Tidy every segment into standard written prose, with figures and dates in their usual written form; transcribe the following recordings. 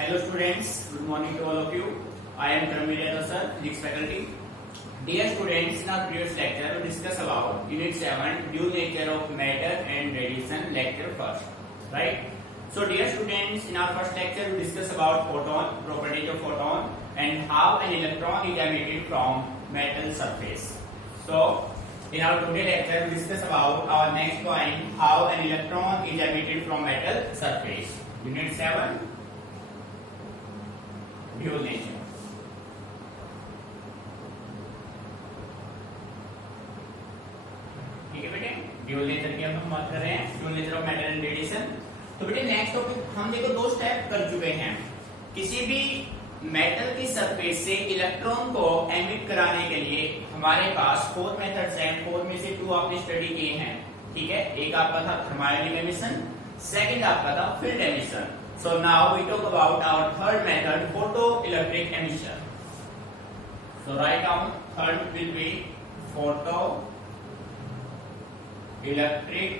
Hello students, good morning to all of you. I am Dharmendra Yadav sir, Physics faculty. Dear students, in our previous lecture we discuss about Unit 7, Dual Nature of Matter and Radiation, lecture first, right? So dear students, in our first lecture we discuss about photon, properties of photon and how an electron is emitted from metal surface. So in our today lecture we discuss about our next point, how an electron is emitted from metal surface. Unit 7, Dual Nature. ठीक है बेटे, dual nature की हम बात कर रहे हैं, dual nature of matter and radiation. तो बेटे नेक्स्ट टॉपिक हम देखो दो स्टेप कर चुके हैं। किसी भी मेटल की सरफेस से इलेक्ट्रॉन को एमिट कराने के लिए हमारे पास 4 मेथड्स हैं। 4 में से 2 आपने स्टडी किए हैं, ठीक है। एक आपका था थर्मोडायनेमिक एमिशन, सेकंड आपका था field emission. So now we talk about our third method, photoelectric emission. So write down third will be photoelectric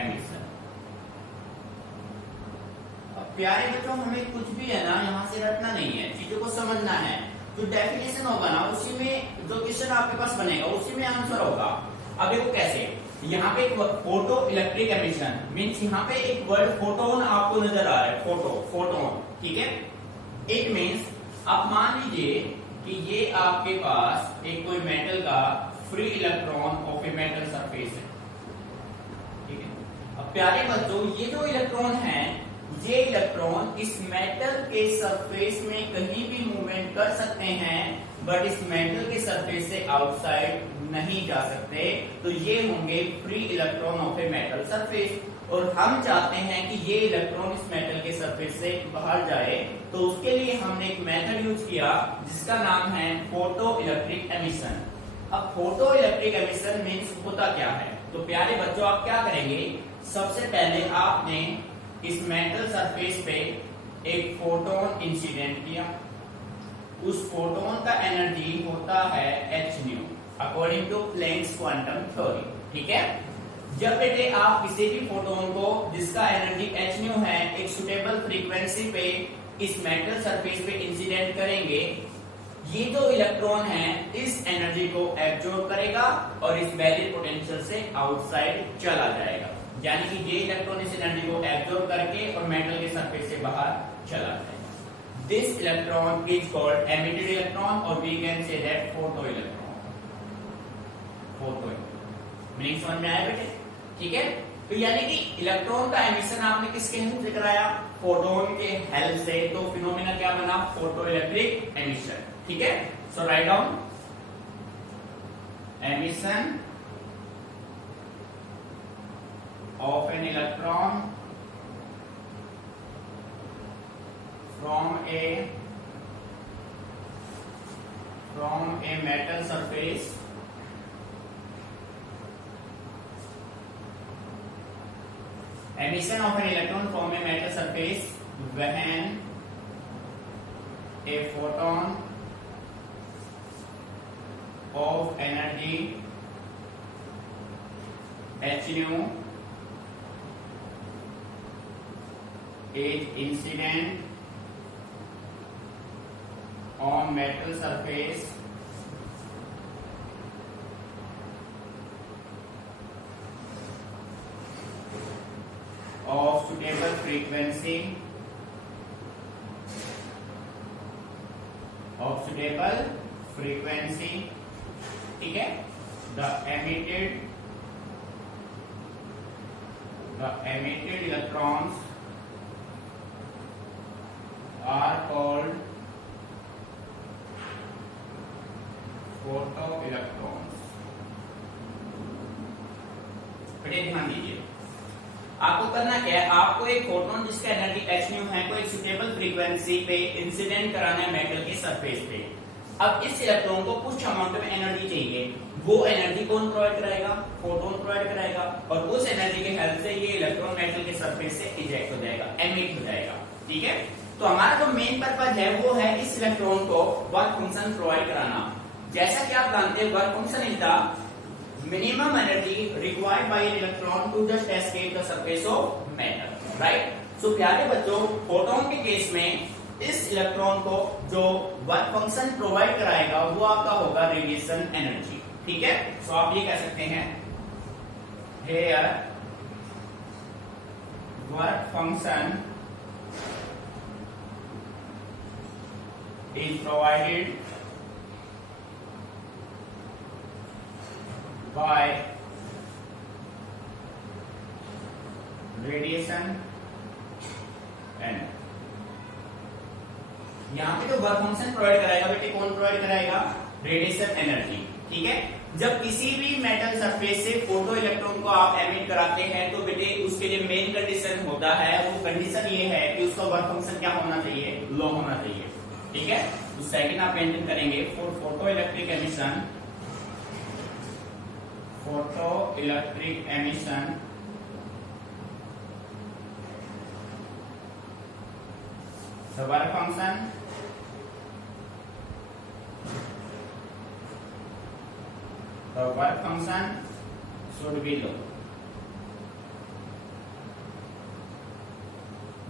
emission. अब प्यारे बच्चों, हमें कुछ भी है ना यहाँ से रटना नहीं है, चीजों को समझना है। जो डेफिनेशन होगा ना उसी में, जो क्वेश्चन आपके पास बनेगा उसी में आंसर होगा। अब देखो कैसे, यहाँ पे फोटो इलेक्ट्रिक एमिशन मीन्स यहाँ पे एक वर्ड फोटोन आपको नजर आ रहा है, फोटोन, ठीक है। इट मीन्स आप मान लीजिए कि ये आपके पास एक कोई मेटल का free electron of a metal surface है, ठीक है। अब प्यारे बच्चों, ये जो इलेक्ट्रॉन है, ये इलेक्ट्रॉन इस मेटल के सरफेस में कहीं भी मूवमेंट कर सकते हैं, बट इस मेटल के सरफेस से आउटसाइड नहीं जा सकते। तो ये होंगे free electron of a metal surface, और हम चाहते हैं कि ये इलेक्ट्रॉन इस मेटल के सरफेस से बाहर जाए। तो उसके लिए हमने एक मेथड यूज किया जिसका नाम है फोटो इलेक्ट्रिक एमिशन। अब फोटो इलेक्ट्रिक एमिशन मीन्स होता क्या है? तो प्यारे बच्चों, आप क्या करेंगे, सबसे पहले आपने इस मेटल सरफेस पे एक फोटोन इंसिडेंट किया। उस फोटोन का एनर्जी होता है h nu according to Planck's quantum theory, ठीक है। जब बेटे आप किसी भी फोटोन को जिसका एनर्जी h न्यू है एक सुटेबल फ्रीक्वेंसी पे इस मेटल सरफेस पे इंसिडेंट करेंगे, ये जो इलेक्ट्रॉन है इस एनर्जी को एब्जॉर्ब करेगा और इस वैलिड पोटेंशियल से आउटसाइड चला जाएगा। यानी कि ये इलेक्ट्रॉन इस एनर्जी को एब्जॉर्ब करके और मेटल के सरफेस से बाहर चला जाएगा। This electron is called emitted electron, और we can say that photo electron. Meaning समझ में आया बेटे, ठीक है। तो यानी कि इलेक्ट्रॉन का एमिशन आपने किसके हेल्प से कराया? फोटोन के हेल्प से। तो फिनोमेना क्या बना? फोटो इलेक्ट्रिक एमिशन, ठीक है। So write down emission of an electron from a metal surface emission of an electron from a metal surface when a photon of energy h nu is incident on metal surface of suitable frequency ठीक है। the emitted electrons are called photoelectrons। बेटे ध्यान दीजिए, आपको करना क्या है, आपको एक फोटोन जिसका एनर्जी h न्यू है को एक सुटेबल फ्रीक्वेंसी पे इंसिडेंट कराना है मेटल के सरफेस पे। अब इस इलेक्ट्रॉन को कुछ अमाउंट में एनर्जी चाहिए, वो एनर्जी कौन प्रोवाइड कराएगा? फोटोन प्रोवाइड कराएगा, और उस एनर्जी के हेल्प से ये इलेक्ट्रॉन मेटल के सरफेस से इजेक्ट हो जाएगा, एमिट हो जाएगा, ठीक है। तो हमारा जो मेन पर्पज है वो है इस इलेक्ट्रॉन को वर्क फंक्शन प्रोवाइड कराना। जैसा कि आप जानते हैं, work function is the minimum energy required by an electron to just escape the surface of matter, right? सो प्यारे बच्चों, फोटोन के केस में इस इलेक्ट्रॉन को जो वर्क फंक्शन प्रोवाइड कराएगा वो आपका होगा रेडिएशन एनर्जी। ठीक है, सो आप ये कह सकते हैं here work function is provided by radiation energy। यहां पे जो वर्क फंक्शन प्रोवाइड कराएगा बेटे, कौन प्रोवाइड कराएगा? Radiation energy. ठीक है, जब किसी भी मेटल सरफेस से फोटो इलेक्ट्रॉन को आप एमिट कराते हैं तो बेटे उसके लिए मेन कंडीशन होता है, वो कंडीशन ये है कि उसका वर्क फंक्शन क्या होना चाहिए? लो होना चाहिए। ठीक है, तो सेकंड आप मेंशन करेंगे for photo electric emission, photo electric emission the work function should be low।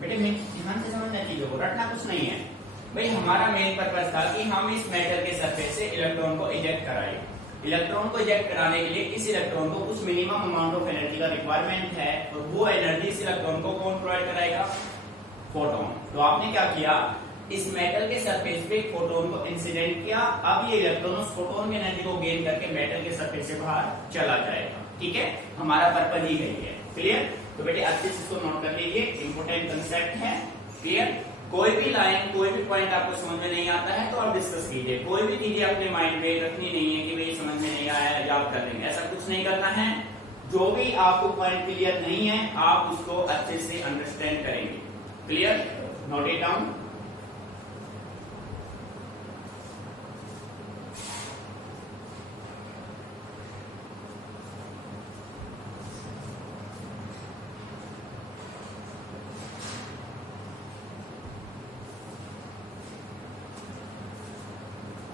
बेटे ध्यान से समझना चीजों को, रटना कुछ नहीं है भाई। हमारा मेन पर्पस था कि हम इस मेटल के सरफेस से इलेक्ट्रॉन को इजेक्ट कराएं। इलेक्ट्रॉन को इजेक्ट कराने के लिए इस इलेक्ट्रॉन को कुछ मिनिमम अमाउंट ऑफ एनर्जी का रिक्वायरमेंट है, और वो एनर्जी इस इलेक्ट्रॉन को कौन प्रोवाइड कराएगा? फोटोन। तो आपने क्या किया, इस मेटल के सरफेस पे फोटोन को इंसिडेंट किया। अब ये इलेक्ट्रॉन उस फोटोन की एनर्जी को गेन करके मेटल के सरफेस से बाहर चला जाएगा। ठीक है, हमारा पर्पज ही यही है। क्लियर? तो बेटे अच्छे से इसको नोट कर लीजिए, इंपोर्टेंट कंसेप्ट है। क्लियर? कोई भी लाइन, कोई भी पॉइंट आपको समझ में नहीं आता है तो आप डिस्कस कीजिए। कोई भी चीजें अपने माइंड में रखनी नहीं है कि भाई समझ में नहीं आया याद कर लेंगे, ऐसा कुछ नहीं करना है। जो भी आपको पॉइंट क्लियर नहीं है आप उसको अच्छे से अंडरस्टैंड करेंगे। क्लियर? Note it down.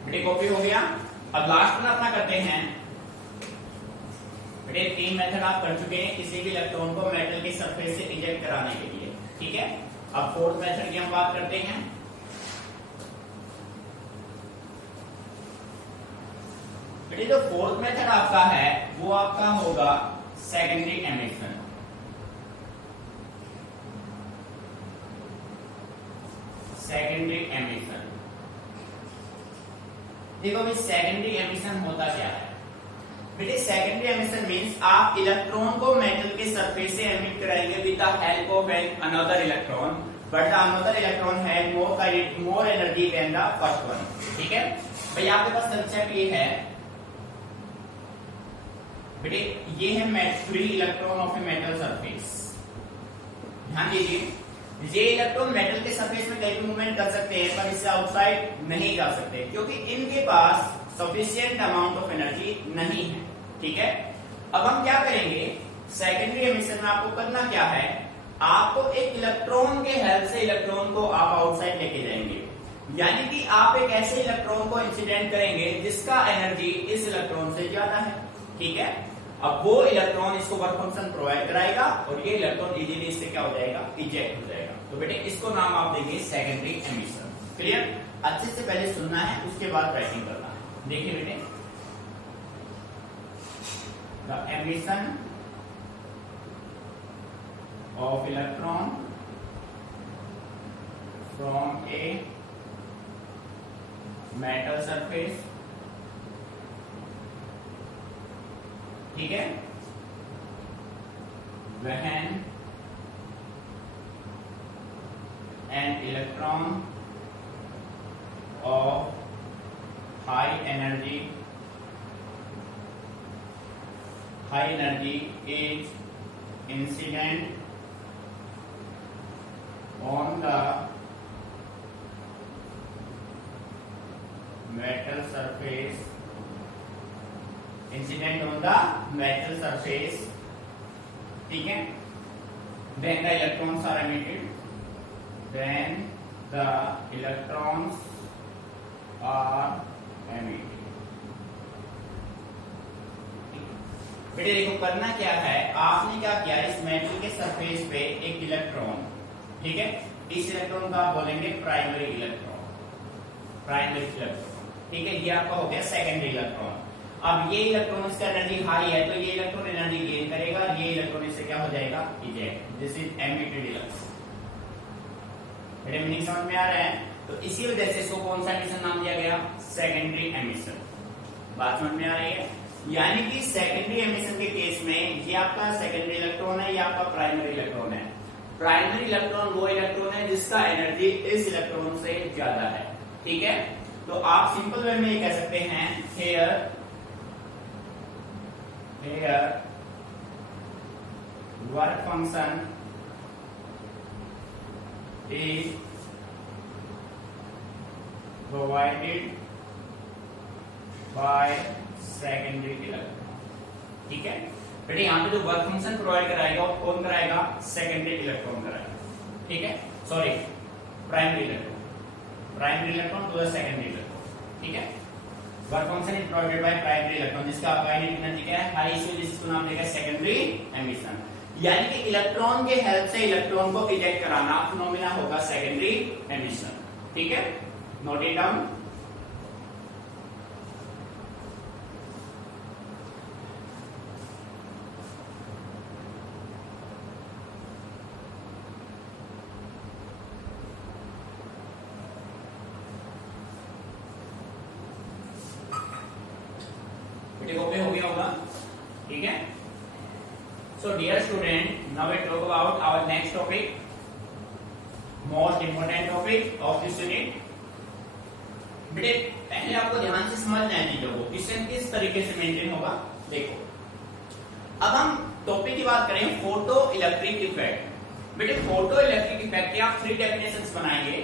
बेटे कॉपी हो गया। अब लास्ट में अपना करते हैं बेटे, 3 मेथड आप कर चुके हैं किसी भी इलेक्ट्रॉन को मेटल के सरफेस से इजेक्ट कराने के लिए। ठीक है, अब 4th मेथड की हम बात करते हैं। बेटे जो 4th मेथड आपका है वो आपका होगा सेकेंडरी एमिशन। सेकेंडरी एमिशन, देखो भाई सेकेंडरी एमिशन होता क्या है? बेटे सेकेंडरी एमिशन मींस आप इलेक्ट्रॉन को मेटल के सरफेस से एमिट कराएंगे with the help of another electron, but the another electron have more energy than the first one. ठीक है भाई, आपके पास कंसेप्ट ये है बेटे, ये है free electron of a metal surface. ध्यान दीजिए, ये इलेक्ट्रॉन मेटल के सरफेस में कहीं भी मूवमेंट कर सकते हैं पर इससे आउटसाइड नहीं जा सकते क्योंकि इनके पास सफिशिएंट अमाउंट ऑफ एनर्जी नहीं है। ठीक है, अब हम क्या करेंगे, सेकेंडरी एमिशन में आपको करना क्या है, आपको एक इलेक्ट्रॉन के हेल्प से इलेक्ट्रॉन को आप आउटसाइड लेके जाएंगे। यानी कि आप एक ऐसे इलेक्ट्रॉन को इंसिडेंट करेंगे जिसका एनर्जी इस इलेक्ट्रॉन से ज्यादा है। ठीक है, अब वो इलेक्ट्रॉन इसको वर्क फंक्शन प्रोवाइड कराएगा और ये इलेक्ट्रॉन इजीली इससे क्या हो जाएगा, इजेक्ट हो जाएगा। तो बेटे इसको नाम आप देंगे सेकेंडरी एमिशन। क्लियर? अच्छे से पहले सुनना है उसके बाद राइटिंग करना है। देखिए बेटे, the emission of electron from a metal surface. ठीक है, when an electron of high energy is incident on the metal surface, incident on the metal surface, ठीक है, then the electrons are emitted, then the electrons are emitted। बेटे देखो करना क्या है, आपने क्या किया, इस मेटल के सरफेस पे एक इलेक्ट्रॉन ठीक है, इस इलेक्ट्रॉन का आप बोलेंगे प्राइमरी इलेक्ट्रॉन, प्राइमरी इलेक्ट्रॉन। ठीक है, ये आपका हो गया सेकेंडरी इलेक्ट्रॉन। अब ये इलेक्ट्रॉन इसका एनर्जी हाई है, तो ये इलेक्ट्रॉन एनर्जी गेन करेगा, ये इलेक्ट्रॉन इससे क्या हो जाएगा, eject. This is emitted electron. मेरे मीनिंग समझ में आ रहा है? तो इसी वजह से इसको कौन सा एमिशन नाम दिया गया, सेकेंडरी एमिशन। बात समझ में आ रही है? यानी कि सेकेंडरी एमिशन के केस में ये आपका सेकेंडरी इलेक्ट्रॉन है, ये आपका प्राइमरी इलेक्ट्रॉन है। प्राइमरी इलेक्ट्रॉन वो इलेक्ट्रॉन है जिसका एनर्जी इस इलेक्ट्रॉन से ज्यादा है। ठीक है, तो आप सिंपल वे में ये कह सकते हैं, here work function is provided by secondary electron. ठीक है बेटे, यहाँ पे जो वर्क फंक्शन प्रोवाइड कराएगा वो कौन कराएगा, सेकेंडरी इलेक्ट्रॉन कराएगा। ठीक है, sorry primary electron, primary electron to the secondary electron. ठीक है, work function is provided by primary electron, जिसका काइनेटिक एनर्जी क्या है, हाई, इसको नाम देगा सेकेंडरी एमिशन। यानी कि इलेक्ट्रॉन के हेल्प से इलेक्ट्रॉन को इजेक्ट कराना फिनोमेना होगा सेकेंडरी एमिशन। ठीक है, नोट इट डाउन। कॉपी हो गया होगा। ठीक है, so dear student, now we talk about our next topic, most important topic of this unit. बेटे पहले आपको ध्यान से समझना है चीजों को, किस तरीके से मेंटेन होगा। देखो, अब हम टॉपिक की बात करें, फोटो इलेक्ट्रिक इफेक्ट। बेटे फोटो इलेक्ट्रिक इफेक्ट के आप 3 डेफिनेशंस बनाएंगे।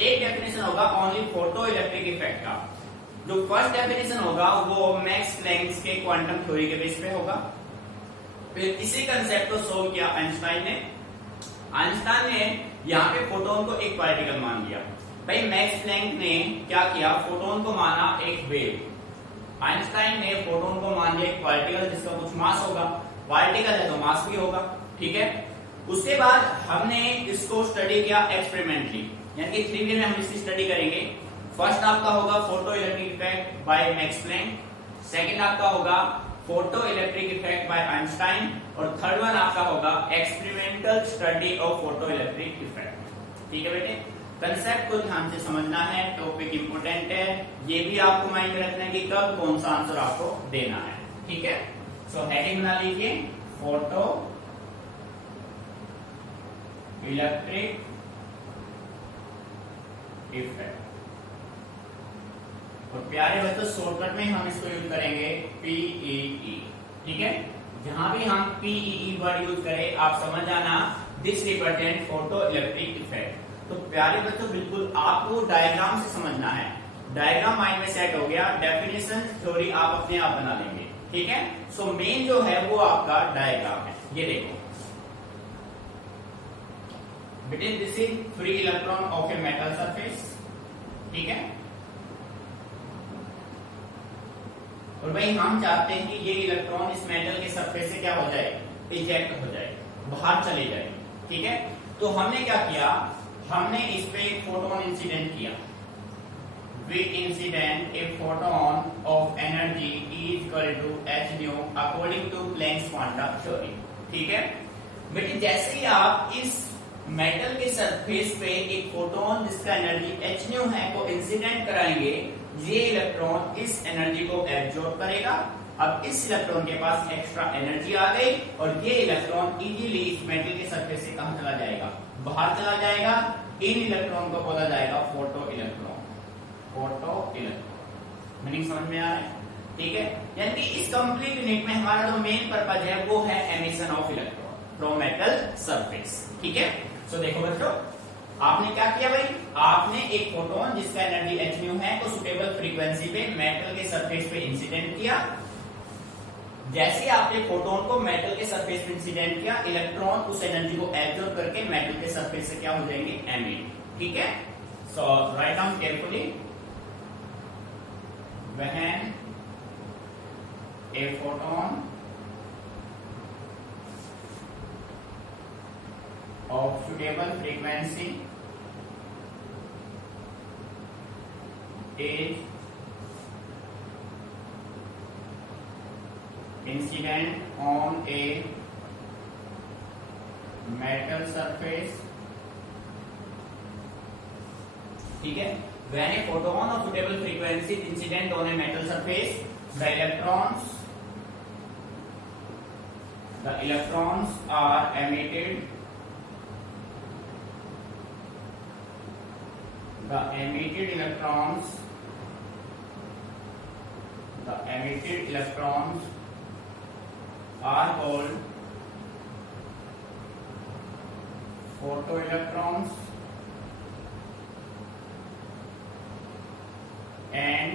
एक डेफिनेशन होगा ओनली फोटो इलेक्ट्रिक इफेक्ट का। जो फर्स्ट डेफिनेशन होगा वो मैक्स प्लैंक के क्वांटम थ्योरी के बेस पे होगा। फिर इसी कंसेप्ट को सोल्व किया आइंस्टाइन ने। आइंस्टाइन ने यहाँ पे फोटोन को एक पार्टिकल मान लिया। भाई मैक्स प्लैंक ने क्या किया, फोटोन को माना एक वेव। आइंस्टाइन ने फोटोन को मान लिया एक पार्टिकल जिसका कुछ मास होगा, पार्टिकल है तो मास भी होगा। ठीक है, उसके बाद हमने इसको स्टडी किया एक्सपेरिमेंटली, यानी कि 3 वे में हम इसकी स्टडी करेंगे। फर्स्ट आपका होगा photo electric effect by Max Planck, second आपका होगा photo electric effect by Einstein, और थर्ड वन आपका होगा experimental study of photo electric effect. ठीक है बेटे, कंसेप्ट को ध्यान से समझना है, टॉपिक इंपोर्टेंट है, ये भी आपको माइंड में रखना है कि कब कौन सा आंसर आपको देना है। ठीक है, सो हेडिंग बना लीजिए, फोटो इलेक्ट्रिक इफेक्ट। और प्यारे बच्चों शॉर्टकट में हम इसको यूज करेंगे पीईई। ठीक है, जहां भी हम पीईई वर्ड यूज करें आप समझ जाना this represent photo electric effect. तो प्यारे बच्चों बिल्कुल आपको डायग्राम से समझना है। डायग्राम माइंड में सेट हो गया, डेफिनेशन थ्योरी आप अपने आप बना लेंगे। ठीक है, सो मेन जो है वो आपका डायग्राम है। ये देखो बेटे, this is free electron of a metal surface. ठीक है, और भाई हम चाहते हैं कि ये इलेक्ट्रॉन इस मेटल के सरफेस से क्या हो जाए, इजेक्ट हो जाए, बाहर चले जाए। ठीक है, तो हमने क्या किया, हमने इस पे एक फोटोन इंसिडेंट किया। We incident a photon of energy is equal to H nu according to Planck's quantum theory. ठीक है बेटे, जैसे ही आप इस मेटल के सरफेस पे एक फोटोन जिसका एनर्जी एच न्यू है को इंसिडेंट कराएंगे, ये इलेक्ट्रॉन इस एनर्जी को एब्जॉर्ब करेगा। अब इस इलेक्ट्रॉन के पास एक्स्ट्रा एनर्जी आ गई और ये इलेक्ट्रॉन इजीली इस मेटल के सरफेस से कहां चला जाएगा, बाहर चला जाएगा। इन इलेक्ट्रॉन को बोला जाएगा photo electron. Photo electron meaning समझ में आ रहा है? ठीक है, यानी कि इस कंप्लीट यूनिट में हमारा जो मेन पर्पज है वो है emission of electron from metal surface. ठीक है, सो देखो बच्चों, आपने क्या किया भाई, आपने एक फोटोन जिसका एनर्जी एच न्यू है को सुटेबल फ्रीक्वेंसी पे मेटल के सरफेस पे इंसिडेंट किया। जैसे आपने फोटोन को मेटल के सरफेस पे इंसिडेंट किया, इलेक्ट्रॉन उस एनर्जी को एब्जॉर्ब करके मेटल के सरफेस से क्या हो जाएंगे, एमिट। ठीक है, so write down carefully, when a photon of suitable frequency is incident on a metal surface. ठीक है, when a photon of suitable frequency is incident on a metal surface, the electrons are emitted. The emitted electrons are called photoelectrons, and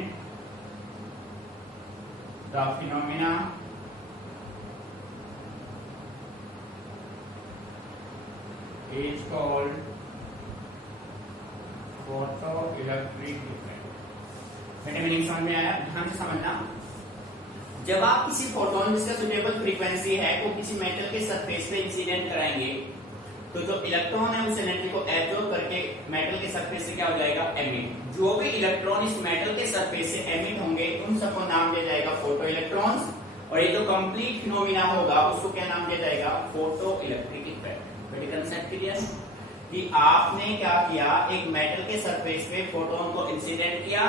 the phenomena is called photoelectric effect. बेटे meaning समझ में आया? ध्यान से समझना। जब आप किसी फोटोन जिसका सुटेबल फ्रीक्वेंसी है को किसी मेटल के सरफेस पे इंसिडेंट कराएंगे तो जो इलेक्ट्रॉन है उस एनर्जी को एब्जॉर्ब करके मेटल के सरफेस से क्या हो जाएगा? एमिट। जो भी इलेक्ट्रॉन इस मेटल के सरफेस से एमिट होंगे उन सबको नाम दिया जाएगा फोटो इलेक्ट्रॉन्स, और ये जो कंप्लीट फिनोमिना होगा उसको क्या नाम दिया जाएगा? Photo electric effect. बेटे कंसेप्ट क्लियर कि आपने क्या किया, एक मेटल के सरफेस पे फोटोन को इंसिडेंट किया,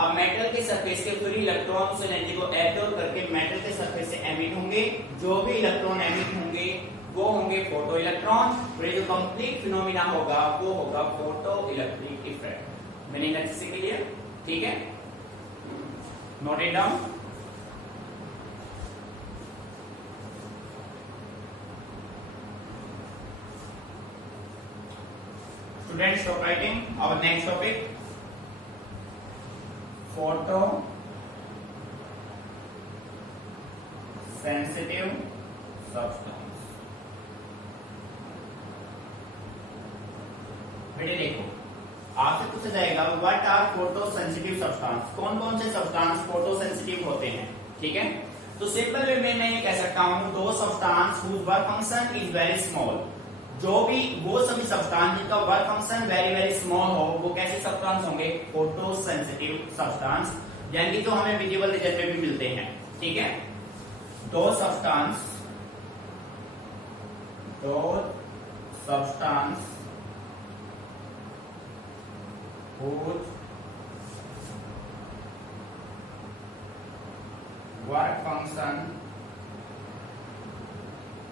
अब मेटल के सरफेस के फ्री इलेक्ट्रॉन उस एनर्जी को एब्जॉर्ब करके मेटल के सरफेस से एमिट होंगे। जो भी इलेक्ट्रॉन एमिट होंगे वो होंगे फोटो इलेक्ट्रॉन, और ये जो कंप्लीट फिनोमिना होगा वो होगा फोटो इलेक्ट्रिक इफेक्ट। मीनिंग अच्छे से क्लियर? ठीक है, note it down. Students stop writing. Our next topic photo sensitive substance. बेटे देखो, आपसे पूछा जाएगा what are photo sensitive substance, कौन कौन से सब्सटेंस फोटो सेंसिटिव होते हैं। ठीक है, तो सिंपल वे में मैं ये कह सकता हूं दो substance whose work function is very small. जो भी वो सभी सब्सटेंस जिनका work function very very small हो वो कैसे सब्सटेंस होंगे? फोटो सेंसिटिव सब्सटेंस, यानी कि जो हमें विजिबल रिजल्ट में भी मिलते हैं। ठीक है, दो substance whose work function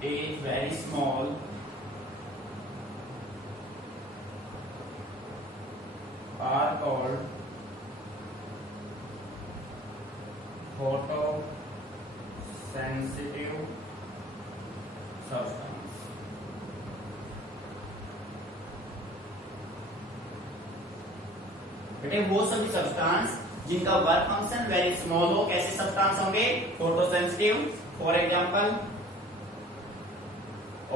is very small are called photosensitive substance। बेटे वो सभी सब्सटेंस जिनका वर्क फंक्शन वेरी स्मॉल हो कैसे सब्सटेंस होंगे? Photosensitive. For example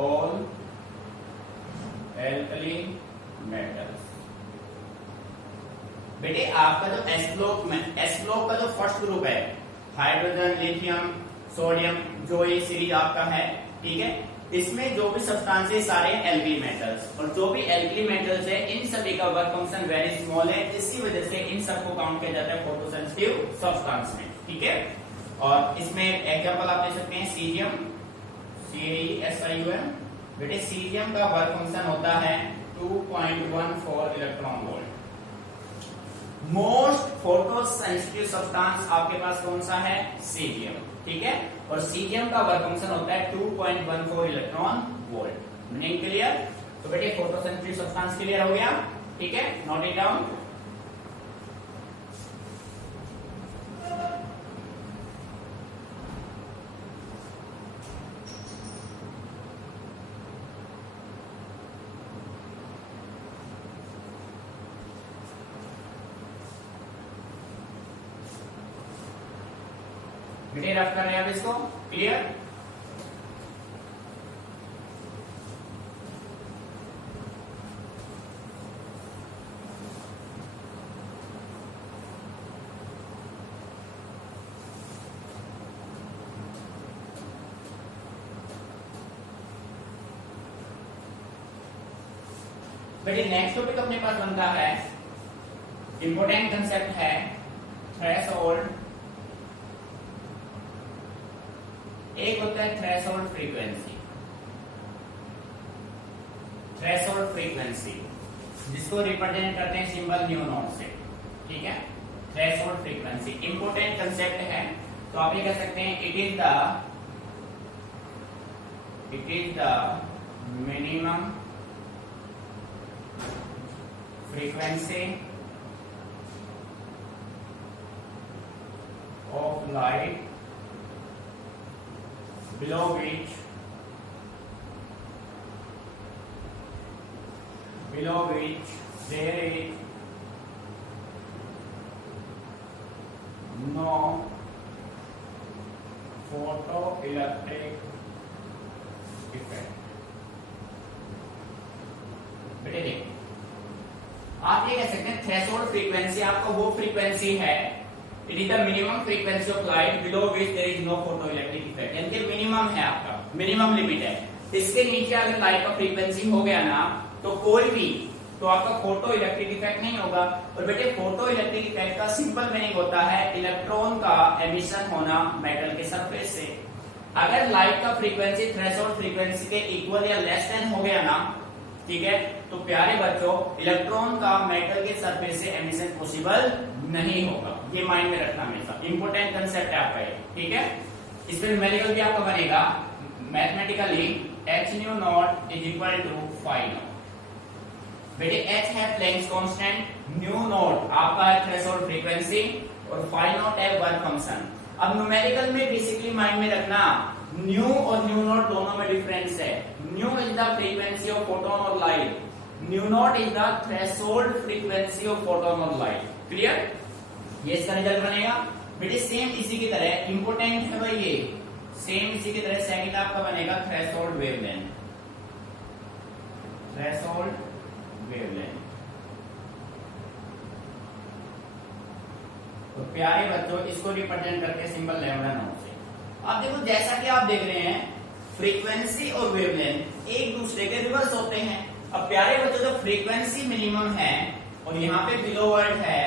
all alkali metals. बेटे आपका जो एस ब्लॉक का जो फर्स्ट ग्रुप है हाइड्रोजन, लिथियम, सोडियम, जो ये सीरीज आपका है, ठीक है, इसमें जो भी सब्सटेंस है सारे एल्कली मेटल्स, और जो भी एल्कली मेटल्स है इन सभी का वर्क फंक्शन वेरी स्मॉल है, इसी वजह से इन सबको काउंट किया जाता है फोटोसेंसिटिव सब्सटेंस में। ठीक है, और इसमें एग्जांपल आप ले सकते हैं सीजियम, CaSiUm। बेटे सीजियम का वर्क फंक्शन होता है 2.14 electron volt. Most photosensitive substance आपके पास कौन सा है? सीजियम। ठीक है, और सीजियम का वर्क फंक्शन होता है 2.14 इलेक्ट्रॉन वोल्ट। Meaning clear? तो बेटे फोटोसेंसिटिव सब्सटेंस क्लियर हो गया। ठीक है, नोट इट डाउन। बेटे रफ कर रहे हैं अब इसको। क्लियर? बेटे नेक्स्ट टॉपिक अपने पास बनता है, इंपॉर्टेंट कंसेप्ट है थ्रेशोल्ड। एक होता है थ्रेशोल्ड फ्रीक्वेंसी, थ्रेशोल्ड फ्रीक्वेंसी जिसको रिप्रेजेंट करते हैं सिंबल न्यू नोट से, ठीक है। थ्रेशोल्ड फ्रीक्वेंसी इंपॉर्टेंट कंसेप्ट है, तो आप ये कह सकते हैं it is the minimum frequency of light below which there is no photoelectric effect। बेटे देखिए, आप ये कह सकते हैं थ्रेशोल्ड फ्रीक्वेंसी आपका वो फ्रीक्वेंसी है, it is the minimum frequency of light below which there is no photoelectric effect, यानी कि मिनिमम है आपका, मिनिमम लिमिट है। इसके नीचे अगर लाइट का फ्रीक्वेंसी हो गया ना तो कोई भी, तो आपका फोटो इलेक्ट्रिक इफेक्ट नहीं होगा। और बेटे फोटो इलेक्ट्रिक इफेक्ट का सिंपल मीनिंग होता है इलेक्ट्रॉन का एमिशन होना मेटल के सरफेस से। अगर लाइट का फ्रीक्वेंसी थ्रेशोल्ड फ्रीक्वेंसी के इक्वल या लेस देन हो गया ना, ठीक है, तो प्यारे बच्चों इलेक्ट्रॉन का मेटल के सरफेस से एमिशन पॉसिबल नहीं होगा। ये माइंड में रखना हमेशा, इंपॉर्टेंट कंसेप्ट है आपका ये, ठीक है। इसमें न्यूमेरिकल भी आपका बनेगा mathematically h nu not is equal to phi not. बेटे h है प्लैंक्स कांस्टेंट, न्यू नॉट आपका है थ्रेशोल्ड फ्रीक्वेंसी और फाई नॉट है वर्क फंक्शन। अब न्यूमेरिकल में बेसिकली माइंड में रखना न्यू और न्यू नॉट दोनों में डिफरेंस है। Nu is the frequency of photon और light, nu not is the threshold frequency of photon और लाइट। क्लियर? ये इसका रिजल्ट बनेगा। बेटे सेम इसी की तरह इंपोर्टेंट है भाई ये, सेम इसी की तरह सेकंड आपका बनेगा थ्रेशोल्ड वेवलेंथ, थ्रेशोल्ड वेवलेंथ। तो प्यारे बच्चों इसको रिप्रेजेंट करके सिंबल लैम्डा नॉट से। अब देखो जैसा कि आप देख रहे हैं फ्रीक्वेंसी और वेवलेंथ एक दूसरे के रिवर्स होते हैं। अब प्यारे बच्चों जो फ्रीक्वेंसी मिनिमम है और यहाँ पे बिलो वर्ड है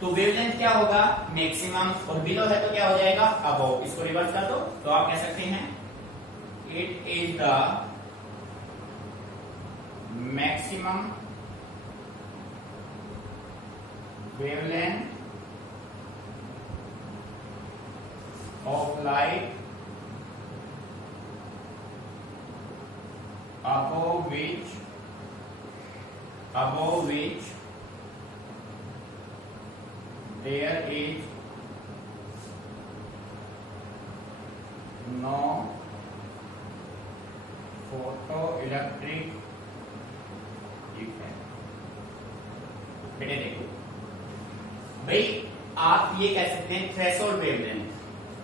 तो वेवलेंथ क्या होगा मैक्सिमम, और बिलो है तो क्या हो जाएगा अबव। इसको रिवर्स कर दो तो आप कह सकते हैं it is the maximum wavelength of light above which there is no photoelectric effect। बेटे देखो भाई आप ये कह सकते हैं थ्रेशोल्ड वेवलेंथ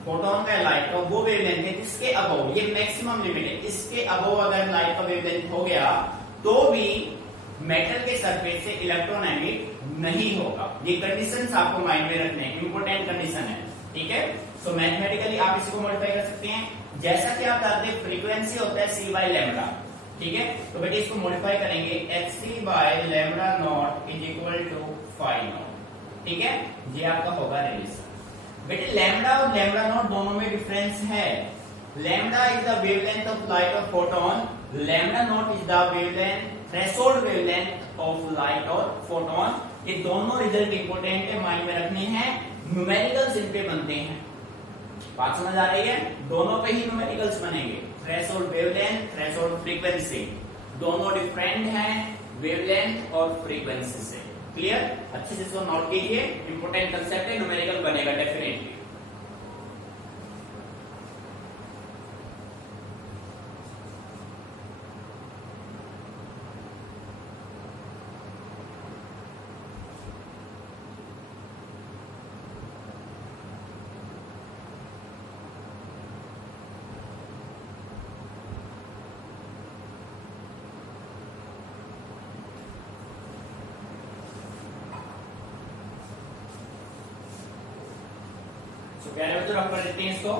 फोटोन का लाइट का वो वेवलेंथ है जिसके अबव, ये मैक्सिमम लिमिट है, इसके अबव अगर लाइट का वेवलेंथ हो गया तो भी मेटल के सरफेस से इलेक्ट्रॉन एमिट नहीं होगा। ये कंडीशंस आपको माइंड में रखने हैं, इंपोर्टेंट कंडीशन है, ठीक है। सो मैथमेटिकली आप इसको मॉडिफाई कर सकते हैं जैसा कि आप जानते हैं फ्रीक्वेंसी होता है c बाय लैम्डा, ठीक है। तो बेटे इसको मॉडिफाई करेंगे hc by lambda not is equal to phi not, ठीक है। ये आपका होगा रिलेशन। बेटे लैम्डा और लैम्डा नॉट दोनों में डिफरेंस है। Lambda is the wavelength of light of photon, lambda not is the wavelength threshold wavelength of light और फोटोन। ये दोनों रिजल्ट इंपोर्टेंट है, माइंड में रखने हैं। न्यूमेरिकल्स इन पे बनते हैं, बात समझ आ रही है? दोनों पे ही न्यूमेरिकल्स बनेंगे, थ्रेशोल्ड वेवलेंथ, थ्रेशोल्ड फ्रीक्वेंसी, दोनों डिफरेंट हैं वेवलेंथ और फ्रीक्वेंसी से। क्लियर? अच्छे से इसको नोट कीजिए, इंपोर्टेंट कंसेप्ट है, न्यूमेरिकल बनेगा डेफिनेटली। प्यारे बच्चों रख कर देते हैं इसको।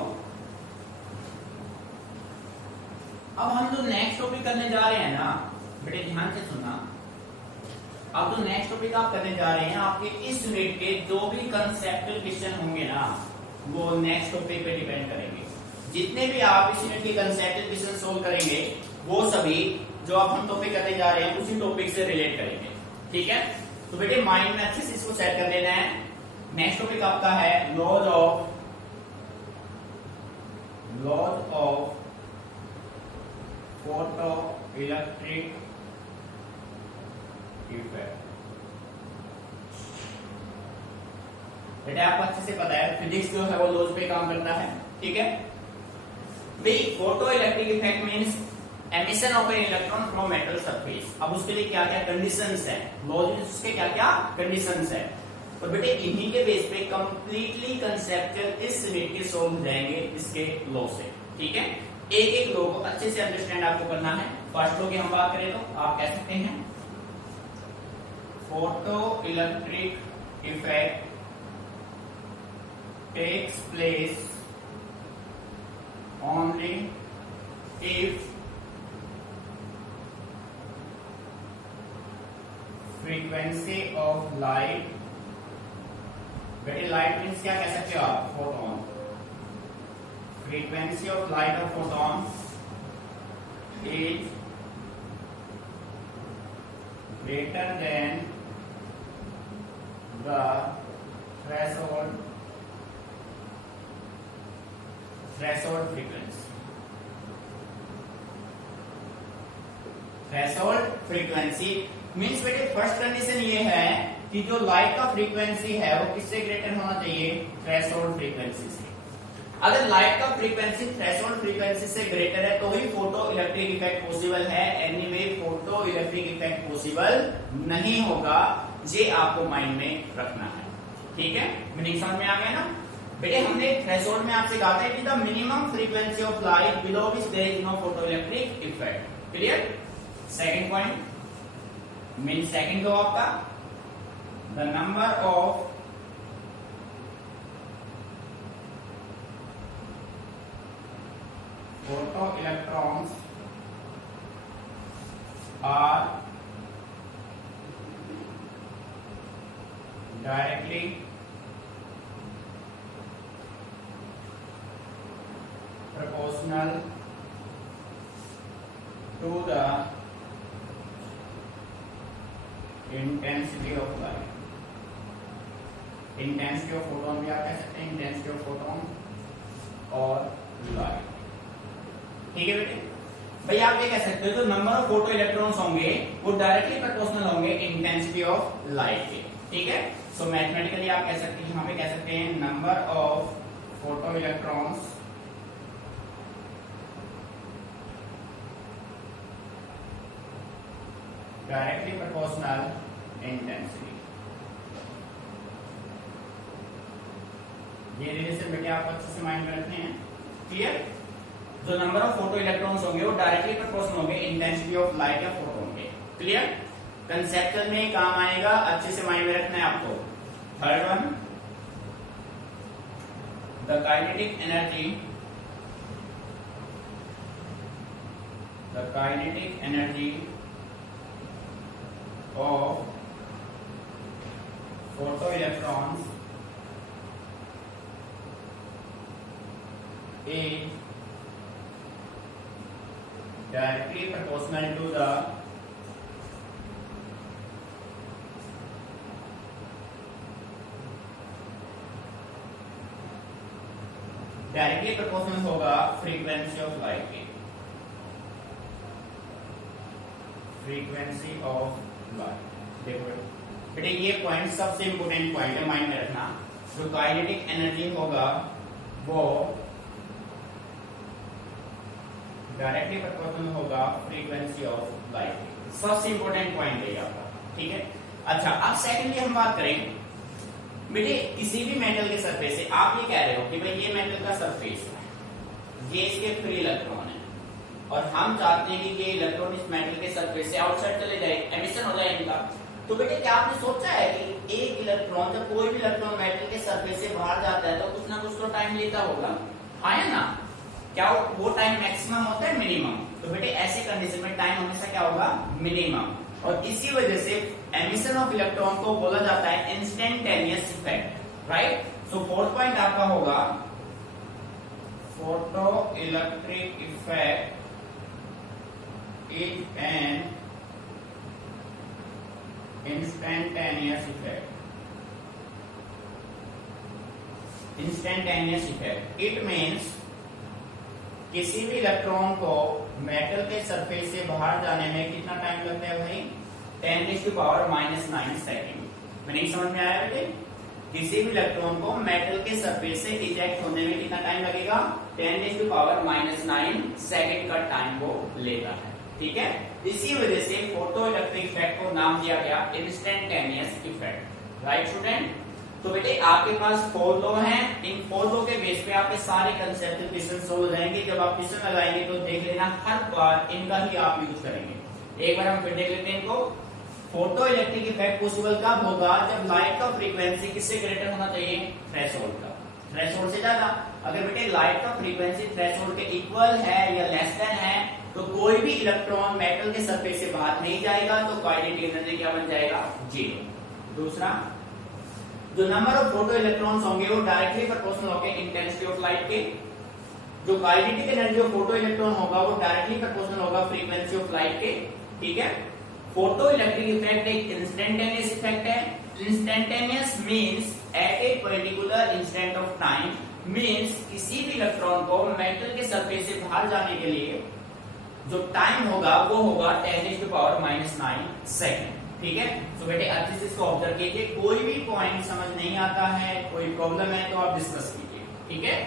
अब हम जो नेक्स्ट टॉपिक करने जा रहे हैं ना बेटे ध्यान से सुनना, अब तो नेक्स्ट टॉपिक आप करने जा रहे हैं, आपके इस यूनिट के जो भी कंसेप्चुअल क्वेश्चन होंगे ना वो नेक्स्ट टॉपिक पे डिपेंड करेंगे। जितने भी आप इस यूनिट के कंसेप्चुअल क्वेश्चन सोल्व करेंगे वो सभी जो अब हम टॉपिक करने जा रहे हैं उसी टॉपिक से रिलेट करेंगे। ठीक है, तो बेटे माइंड में अच्छे से इसको सेट कर लेना है। नेक्स्ट टॉपिक आपका है laws of photo electric effect. बेटा आपको अच्छे से पता है फिजिक्स जो है वो लॉज पे काम करता है। ठीक है भाई, photo electric effect means emission of an electron from metal surface. अब उसके लिए क्या क्या कंडीशंस है, लॉज में उसके क्या क्या कंडीशंस है, और बेटे इन्हीं के बेस पे कंप्लीटली कंसेप्चुअल इस यूनिट के सोल्व हो जाएंगे इसके लॉ से। ठीक है, एक एक लॉ को अच्छे से अंडरस्टैंड आपको करना है। फर्स्ट लॉ की हम बात करें तो आप कह सकते हैं photo electric effect takes place only if frequency of light, बेटे लाइट मीन्स क्या कह सकते हो आप, photon. Frequency of light of photon is greater than the threshold frequency. Threshold frequency means बेटे फर्स्ट कंडीशन ये है कि जो लाइट का फ्रीक्वेंसी है वो किससे ग्रेटर होना चाहिए, थ्रेशोल्ड फ्रीक्वेंसी से। अगर लाइट का फ्रीक्वेंसी थ्रेशोल्ड फ्रीक्वेंसी से ग्रेटर है तो ही फोटो इलेक्ट्रिक इफेक्ट पॉसिबल है। Anyway photo electric effect possible नहीं होगा, ये आपको माइंड में रखना है। ठीक है, मीनिंग समझ में आ गया ना बेटे। हमने थ्रेशोल्ड में आपसे कहा था it is the minimum frequency of light below which there is no photo electric effect. Clear. Second point mean second जो आपका the number of photoelectrons are directly proportional to the intensity of light। Intensity of photon भी आप कह सकते हैं, intensity of photon और light. ठीक है बेटे, भाई आप ये कह सकते हो जो नंबर ऑफ फोटो इलेक्ट्रॉन्स होंगे वो डायरेक्टली प्रोपोर्शनल होंगे इंटेंसिटी ऑफ लाइट के। ठीक है, सो मैथमेटिकली आप कह सकते हैं, यहाँ पे कह सकते हैं number of photo electrons directly proportional intensity. ये रिलेशन बेटे आपको अच्छे से माइंड में रखने हैं। क्लियर, जो नंबर ऑफ फोटो इलेक्ट्रॉन्स होंगे वो डायरेक्टली प्रोपोर्शनल होंगे इंटेंसिटी ऑफ लाइट या फोटोन के। क्लियर, कंसेप्चुअल में काम आएगा, अच्छे से माइंड में रखना है आपको। Third one the kinetic energy of photoelectrons is directly proportional to the directly proportional होगा फ्रीक्वेंसी ऑफ लाइट की। फ्रीक्वेंसी ऑफ देखो बेटे ये पॉइंट सबसे इंपोर्टेंट पॉइंट है, माइंड में रखना। जो काइनेटिक एनर्जी होगा वो डायरेक्टली प्रोपोर्शनल होगा फ्रीक्वेंसी ऑफ लाइट। सबसे इंपोर्टेंट पॉइंट है आपका। ठीक है, अच्छा अब सेकेंडली हम बात करें बेटे किसी भी मेटल के सरफेस से आप ये कह रहे हो कि भाई ये मेटल का सरफेस है, ये इसके फ्री इलेक्ट्रॉन है और हम चाहते हैं कि ये इलेक्ट्रॉन इस मेटल के सरफेस से आउटसाइड चले जाए, एमिशन हो जाए इनका। तो बेटे क्या आपने सोचा है कि एक इलेक्ट्रॉन जब कोई भी इलेक्ट्रॉन मेटल के सरफेस से बाहर जाता है तो कुछ ना कुछ तो टाइम लेता होगा, हाँ या ना? क्या वो टाइम मैक्सिमम होता है मिनिमम? तो बेटे ऐसे कंडीशन में टाइम हमेशा क्या होगा, मिनिमम। और इसी वजह से एमिशन ऑफ इलेक्ट्रॉन को बोला जाता है इंस्टेंटेनियस इफेक्ट, राइट। सो फोर्थ पॉइंट आपका होगा photo electric effect is an instantaneous effect. Instantaneous effect it means किसी भी इलेक्ट्रॉन को मेटल के सरफेस से बाहर जाने में कितना टाइम लगता है भाई, 10⁻⁹ सेकेंड। मीनिंग समझ में आया बेटे? किसी भी इलेक्ट्रॉन को मेटल के सरफेस से इजेक्ट होने में कितना टाइम लगेगा, 10⁻⁹ सेकेंड का टाइम वो लेता है, ठीक है। इसी वजह से फोटो इलेक्ट्रिक इफेक्ट को नाम दिया गया इंस्टेंटेनियस इफेक्ट, राइट स्टूडेंट। तो बेटे आपके पास 4 लॉ हैं, इन 4 लॉ के बेस पे आपके सारे कंसेप्ट क्वेश्चन सोल्व हो जाएंगे। जब आप क्वेश्चन लगाएंगे तो देख लेना हर बार इनका ही आप यूज करेंगे। एक बार हम फिर देख लेते हैं इनको। फोटो इलेक्ट्रिक इफेक्ट पॉसिबल कब होगा, जब लाइट का फ्रीक्वेंसी किससे ग्रेटर होना चाहिए, थ्रेशोल्ड का, थ्रेशोल्ड से ज्यादा। अगर बेटे लाइट का फ्रीक्वेंसी थ्रेशोल्ड के इक्वल है या लेस देन है तो कोई भी इलेक्ट्रॉन मेटल के सरफेस से बाहर नहीं जाएगा, तो काइनेटिक एनर्जी क्या बन जाएगा, 0। दूसरा, जो नंबर ऑफ फोटो इलेक्ट्रॉन्स होंगे वो डायरेक्टली प्रोपोर्शनल होंगे इंटेंसिटी ऑफ लाइट के। जो kinetic energy of photoelectron होगा वो डायरेक्टली प्रोपोर्शनल होगा फ्रीक्वेंसी ऑफ लाइट के, ठीक है। फोटो इलेक्ट्रिक इफेक्ट एक इंस्टेंटेनियस इफेक्ट है। Instantaneous means at a particular instant of time, means किसी भी इलेक्ट्रॉन को मेटल के सरफेस से बाहर जाने के लिए जो टाइम होगा वो होगा 10⁻⁹ सेकेंड, ठीक है। तो बेटे अच्छे से इसको ऑब्जर्व कीजिए, कोई भी पॉइंट समझ नहीं आता है, कोई प्रॉब्लम है तो आप डिस्कस कीजिए, ठीक है।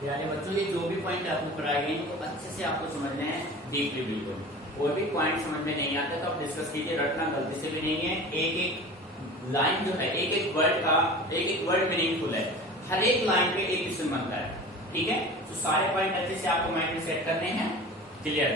यानी बच्चों ये जो भी पॉइंट आपको कराए गए तो अच्छे से आपको समझने हैं डीपली, बिल्कुल। कोई भी पॉइंट समझ में नहीं आता तो आप डिस्कस कीजिए, रटना गलती से भी नहीं है। एक एक लाइन जो है, एक एक वर्ड मीनिंगफुल है, हर एक लाइन पे एक क्वेश्चन बनता है, ठीक है। तो सारे पॉइंट अच्छे से आपको माइंड में सेट करने हैं, क्लियर।